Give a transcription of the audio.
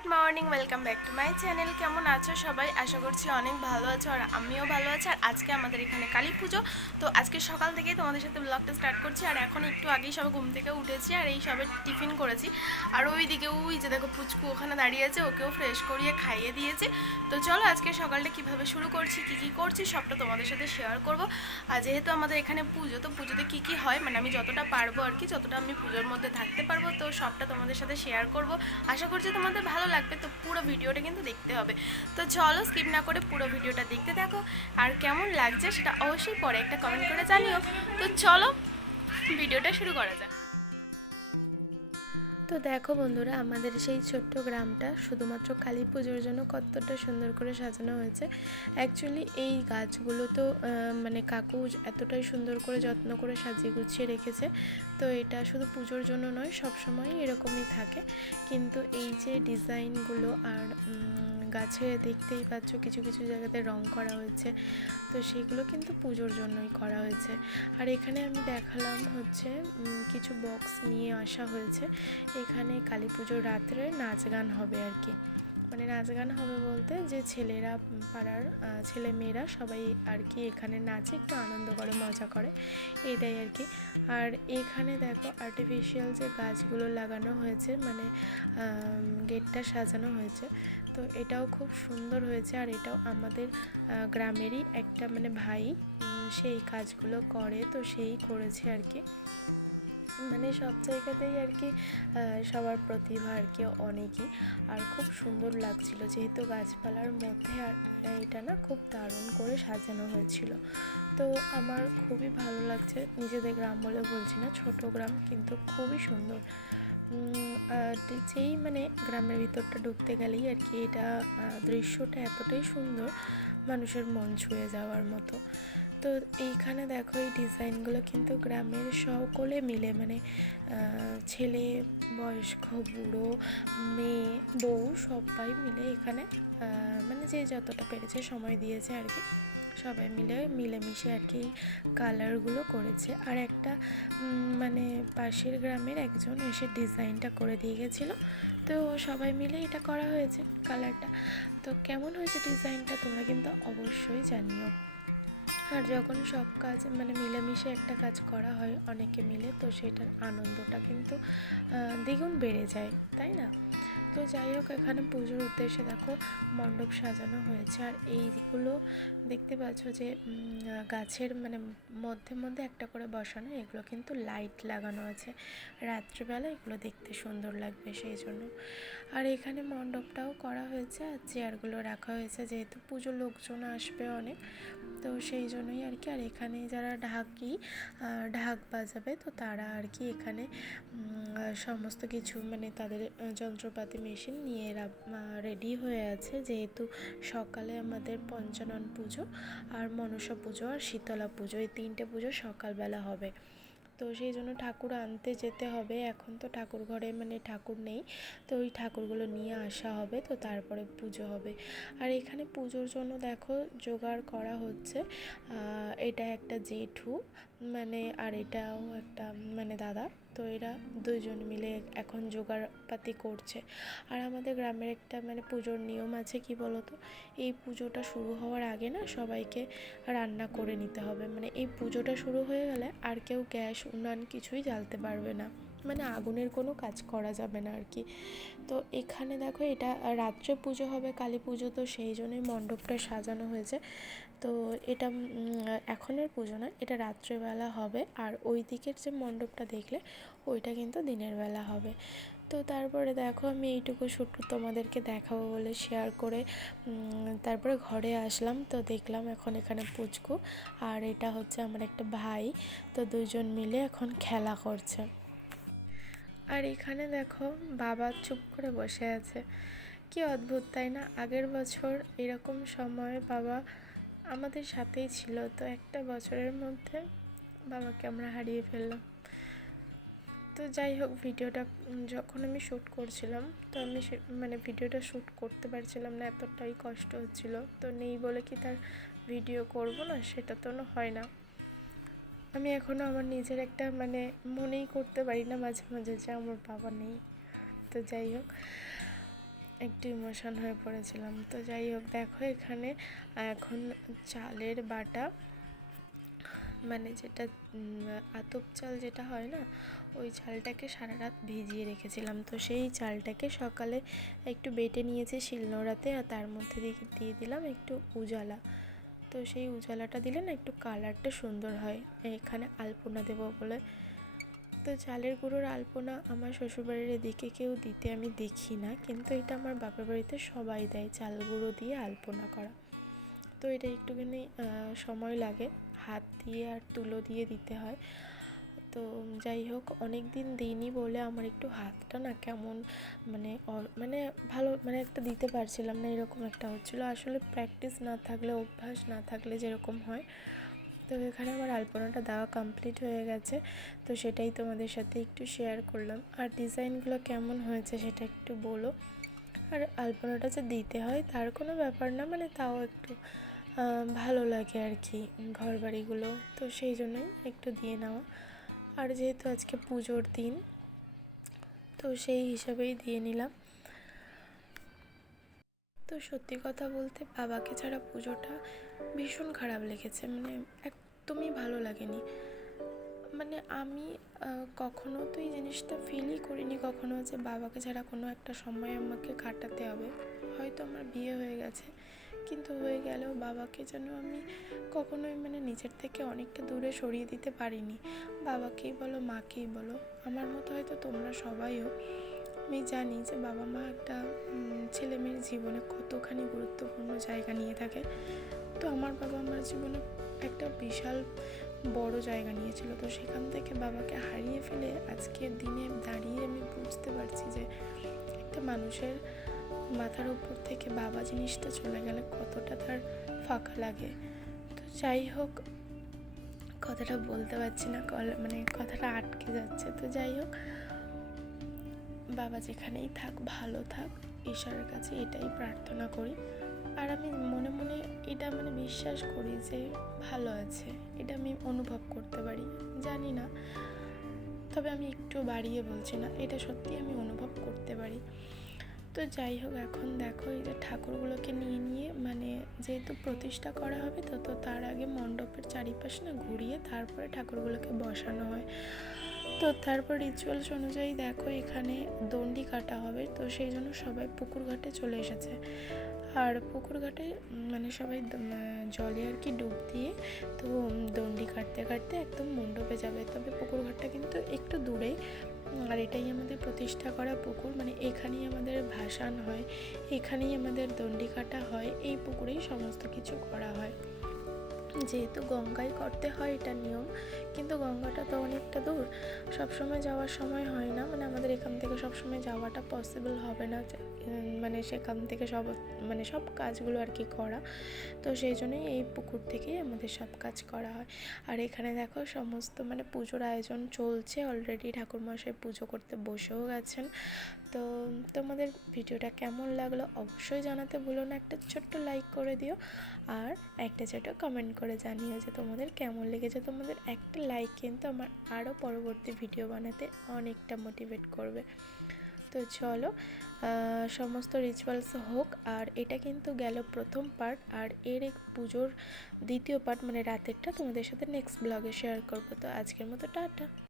Good morning, welcome back to my channel. কেমন আছো সবাই? আশা করছি অনেক ভালো আছো আর আমিও ভালো আছি। আর আজকে আমাদের এখানে কালী পুজো, তো আজকে সকাল থেকেই তোমাদের সাথে ব্লগটা স্টার্ট করছি। আর এখন একটু আগেই সবাই ঘুম থেকে উঠেছি আর এই সবে টিফিন করেছি। আর ওই দিকে ওই যে দেখো পুচকু ওখানে দাঁড়িয়ে আছে, ওকেও ফ্রেশ করিয়ে খাইয়ে দিয়েছি। তো চলো আজকে সকালটা কিভাবে শুরু করছি, কী কী করছি সবটা তোমাদের সাথে শেয়ার করব। আর যেহেতু আমাদের এখানে পুজো, তো পুজোতে কী কী হয় মানে আমি যতটা পারবো আর কি, যতটা আমি পুজোর মধ্যে থাকতে পারবো তো সবটা তোমাদের সাথে শেয়ার করব। আশা করছি তোমাদের ভালো লাগবে, তো পুরো ভিডিওটা কিন্তু দেখতে হবে। তো চলো স্কিপ না করে পুরো ভিডিওটা দেখতে থাকো। আর কেমন লাগছে সেটা অবশ্যই পরে একটা কমেন্ট করে জানিও। তো চলো ভিডিওটা শুরু করা যাক। তো দেখো বন্ধুরা, আমাদের সেই ছোট্ট গ্রামটা শুধুমাত্র কালী পুজোর জন্য কতটা সুন্দর করে সাজানো হয়েছে। অ্যাকচুয়ালি এই গাছগুলো তো মানে কাকু এতটাই সুন্দর করে যত্ন করে সাজিয়ে গুছিয়ে রেখেছে। তো এটা শুধু পুজোর জন্য নয়, সবসময় এরকমই থাকে। কিন্তু এই যে ডিজাইনগুলো আর গাছে দেখতেই পাচ্ছ কিছু কিছু জায়গাতে রং করা হয়েছে, তো সেগুলো কিন্তু পুজোর জন্যই করা হয়েছে। আর এখানে আমি দেখালাম হচ্ছে কিছু বক্স নিয়ে আসা হয়েছে। এখানে কালী পুজোর রাত্রে নাচ গান হবে আর কি। মানে নাচ গান হবে বলতে যে ছেলেরা পাড়ার ছেলে মেয়েরা সবাই আর কি এখানে নাচে, একটু আনন্দ করে মজা করে, এটাই আর কি। আর এখানে দেখো আর্টিফিশিয়াল যে গাছগুলো লাগানো হয়েছে, মানে গেটটা সাজানো হয়েছে, তো এটাও খুব সুন্দর হয়েছে। আর এটাও আমাদের গ্রামেরই একটা মানে ভাই সেই কাজগুলো করে, তো সেই করেছে আর কি। মানে সব জায়গাতেই আর কি সবার প্রতিভা আর কি অনেকই। আর খুব সুন্দর লাগছিল যেহেতু গাছপালার মধ্যে, আর এটা না খুব দারুণ করে সাজানো হয়েছিল। তো আমার খুবই ভালো লাগছে। নিজেদের গ্রাম বলে বলছি না, ছোট গ্রাম কিন্তু খুবই সুন্দর। যেই মানে গ্রামের ভিতরটা ঢুকতে গেলেই আর কি এটা দৃশ্যটা এতটাই সুন্দর, মানুষের মন ছুঁয়ে যাওয়ার মতো। তো এইখানে দেখো এই ডিজাইনগুলো কিন্তু গ্রামের সকলে মিলে, মানে ছেলে, বয়স্ক, বুড়ো, মেয়ে, বউ সবাই মিলে এখানে মানে যে যতটা পেরেছে সময় দিয়েছে আর কি, সবাই মিলে মিলেমিশে আর কি কালারগুলো করেছে। আর একটা মানে পাশের গ্রামের একজন এসে ডিজাইনটা করে দিয়ে গেছিলো, তো সবাই মিলে এটা করা হয়েছে কালারটা। তো কেমন হয়েছে ডিজাইনটা তোমরা কিন্তু অবশ্যই জানিও। আর যখন সব কাজ মানে মিলেমিশে একটা কাজ করা হয় অনেকে মিলে, তো সেটার আনন্দটা কিন্তু দ্বিগুণ বেড়ে যায়, তাই না? তো যাই হোক, এখানে পুজোর উদ্দেশ্যে দেখো মণ্ডপ সাজানো হয়েছে। আর এইগুলো দেখতে পাচ্ছ যে গাছের মানে মধ্যে মধ্যে একটা করে বসানো, এগুলো কিন্তু লাইট লাগানো আছে, রাত্রিবেলা এগুলো দেখতে সুন্দর লাগবে সেই জন্য। আর এখানে মণ্ডপটাও করা হয়েছে আর চেয়ারগুলো রাখা হয়েছে, যেহেতু পুজোর লোকজন আসবে অনেক, তো সেই জন্যই আর কি। আর এখানে যারা ঢাক বাজাবে, তো তারা আর কি এখানে সমস্ত কিছু মানে তাদের যন্ত্রপাতি মেশিন নিয়ে রেডি হয়ে আছে, যেহেতু সকালে আমাদের পঞ্চানন পুজো আর মনসা পুজো আর শীতলা পুজো, এই তিনটে পুজো সকালবেলা হবে। তো সেই জন্য ঠাকুর আনতে যেতে হবে। এখন তো ঠাকুর ঘরে মানে ঠাকুর নেই, তো ওই ঠাকুরগুলো নিয়ে আসা হবে, তো তারপরে পুজো হবে। আর এখানে পুজোর জন্য দেখো জোগাড় করা হচ্ছে। এটা একটা জেঠু মানে, আর এটাও একটা মানে দাদা, তো এরা দুইজন মিলে এখন জোগাড়পাতি করছে। আর আমাদের গ্রামের একটা মানে পুজোর নিয়ম আছে, কি বলতো, এই পুজোটা শুরু হওয়ার আগে না সবাইকে রান্না করে নিতে হবে। মানে এই পুজোটা শুরু হয়ে গেলে আর কেউ গ্যাস উনান কিছুই জ্বালতে পারবে না, মানে আগুনের কোনো কাজ করা যাবে না আর কি। তো এখানে দেখো এটা রাত্রে পুজো হবে কালী পুজো, তো সেই জন্যই মণ্ডপটা সাজানো হয়েছে। তো এটা এখনের পুজো না, এটা রাত্রেবেলা হবে। আর ওই দিকের যে মণ্ডপটা দেখলে ওইটা কিন্তু দিনের বেলা হবে। তো তারপরে দেখো আমি এইটুকু শ্যুট তোমাদেরকে দেখাবো বলে শেয়ার করে তারপরে ঘরে আসলাম। তো দেখলাম এখন এখানে পুচকু আর এটা হচ্ছে আমার একটা ভাই, তো দুজন মিলে এখন খেলা করছে। আর এখানে দেখো বাবা চুপ করে বসে আছে, কি অদ্ভুত তাই না? আগের বছর এরকম সময় বাবা আমাদের সাথেই ছিল, তো একটা বছরের মধ্যে বাবাকে আমরা হারিয়ে ফেললাম। তো যাই হোক, ভিডিওটা যখন আমি শ্যুট করছিলাম, তো আমি মানে ভিডিওটা শ্যুট করতে পারছিলাম না, এতটাই কষ্ট হচ্ছিল। তো নেই বলে কি তার ভিডিও করব না, সেটা তো হয় না। আমি এখনও আমার নিজের একটা মানে মনেই করতে পারি না মাঝে মাঝে যে আমার বাবা নেই। তো যাই হোক, একটু ইমোশন হয়ে পড়েছিলাম। তো যাই হোক, দেখো এখানে এখন চালের বাটা, মানে যেটা আতপ চাল যেটা হয় না, ওই চালটাকে সারা রাত ভিজিয়ে রেখেছিলাম। তো সেই চালটাকে সকালে একটু বেটে নিয়েছি শিলনোড়াতে, আর তার মধ্যে দিয়ে দিলাম একটু উজালা। তো সেই উজালাটা দিলে না একটু কালারটা সুন্দর হয়, এখানে আলপনা দেবো বলে। তো চালের গুঁড়োর আলপনা আমার শ্বশুরবাড়ির এদিকে কেউ দিতে আমি দেখি না, কিন্তু এটা আমার বাপের বাড়িতে সবাই দেয়, চাল গুঁড়ো দিয়ে আলপনা করা। তো এটা একটুখানি সময় লাগে, হাত দিয়ে আর তুলো দিয়ে দিতে হয়। তো যাই হোক, অনেক দিন দিইনি বলে আমার একটু হাতটা না কেমন মানে মানে ভালো মানে একটা দিতে পারছিলাম না, এরকম একটা হচ্ছিলো। আসলে প্র্যাকটিস না থাকলে, অভ্যাস না থাকলে যেরকম হয়। তো এখানে আমার আলপনাটা দেওয়া কমপ্লিট হয়ে গেছে, তো সেটাই তোমাদের সাথে একটু শেয়ার করলাম। আর ডিজাইনগুলো কেমন হয়েছে সেটা একটু বলো। আর আলপনাটা যে দিতে হয় তার কোনো ব্যাপার না, মানে তাও একটু ভালো লাগে আর কি ঘর বাড়িগুলো, তো সেই জন্যই একটু দিয়ে নেওয়া। আর যেহেতু আজকে পুজোর দিন, তো সেই হিসাবেই দিয়ে নিলাম। তো সত্যি কথা বলতে বাবাকে ছাড়া পুজোটা ভীষণ খারাপ লেগেছে, মানে একদমই ভালো লাগেনি। মানে আমি কখনো তো এই জিনিসটা ফিলই করিনি কখনো, যে বাবাকে ছাড়া কোনো একটা সময় আমাকে কাটাতে হবে। হয়তো আমার বিয়ে হয়ে গেছে, কিন্তু হয়ে গেলেও বাবাকে যেন আমি কখনোই মানে নিজের থেকে অনেকটা দূরে সরিয়ে দিতে পারিনি। বাবাকেই বলো, মাকেই বলো, আমার মতো হয়তো তোমরা সবাইও, আমি জানি যে বাবা মা একটা ছেলে মেয়ের জীবনে কতখানি গুরুত্বপূর্ণ জায়গা নিয়ে থাকে। তো আমার বাবা আমার জীবনে একটা বিশাল বড় জায়গা নিয়েছিল। তো সেখান থেকে বাবাকে হারিয়ে ফেলে আজকের দিনে দাঁড়িয়ে আমি বুঝতে পারছি যে একটা মানুষের মাথার উপর থেকে বাবা জিনিসটা চলে গেলে কতটা তার ফাঁকা লাগে। তো যাই হোক, কথাটা বলতে পারছি না, মানে কথাটা আটকে যাচ্ছে। তো যাই হোক, বাবা যেখানেই থাক, ভালো থাক, ঈশ্বরের কাছে এটাই প্রার্থনা করি। আর আমি মনে মনে এটা মানে বিশ্বাস করি যে ভালো আছে, এটা আমি অনুভব করতে পারি। জানি না, তবে আমি একটু বাড়িয়ে বলছি না, এটা সত্যি আমি অনুভব করতে পারি। তো যাই হোক, এখন দেখো এই যে ঠাকুরগুলোকে নিয়ে মানে যেহেতু প্রতিষ্ঠা করা হবে, তো তার আগে মণ্ডপের চারিপাশে না ঘুরিয়ে তারপরে ঠাকুরগুলোকে বসানো হয়। তো তারপর রিচুয়ালস অনুযায়ী দেখো এখানে দণ্ডি কাটা হবে, তো সেই জন্য সবাই পুকুর ঘাটে চলে এসেছে। আর পুকুর ঘাটে মানে সবাই জলে আর কি ডুব দিয়ে, তো দণ্ডি কাটতে কাটতে একদম মণ্ডপে যাবে। তবে পুকুর ঘাটটা কিন্তু একটু দূরেই, আর এটাই আমাদের প্রতিষ্ঠা করা পুকুর, মানে এখানেই আমাদের ভাসান হয়, এখানেই আমাদের দণ্ডি কাটা হয়, এই পুকুরেই সমস্ত কিছু করা হয়। যেহেতু গঙ্গায় করতে হয় এটা নিয়ম, কিন্তু গঙ্গাটা তো অনেকটা দূর, সবসময় যাওয়ার সময় হয় না, মানে আমাদের এখান থেকে সবসময় যাওয়াটা পসিবল হবে না, মানে সেখান থেকে সব কাজগুলো আর কি করা। তো সেই জন্যই এই পুকুর থেকেই আমাদের সব কাজ করা হয়। আর এখানে দেখো সমস্ত মানে পুজোর আয়োজন চলছে অলরেডি, ঠাকুরমশাই পুজো করতে বসেও গেছেন। তো তোমাদের ভিডিওটা কেমন লাগলো অবশ্যই জানাতে ভুলো না, একটা ছোট্ট লাইক করে দিও, আর একটা ছোট কমেন্ট করে জানিও যে তোমাদের কেমন লেগেছে। তোমাদের একটা লাইক কিন্তু আমার আরও পরবর্তী ভিডিও বানাতে অনেকটা মোটিভেট করবে। তো চলো, সমস্ত রিচুয়ালস হোক। আর এটা কিন্তু গেল প্রথম পার্ট, আর এর এক পুজোর দ্বিতীয় পার্ট মানে রাতেরটা তোমাদের সাথে নেক্সট ব্লগে শেয়ার করবো। তো আজকের মতো টাটা।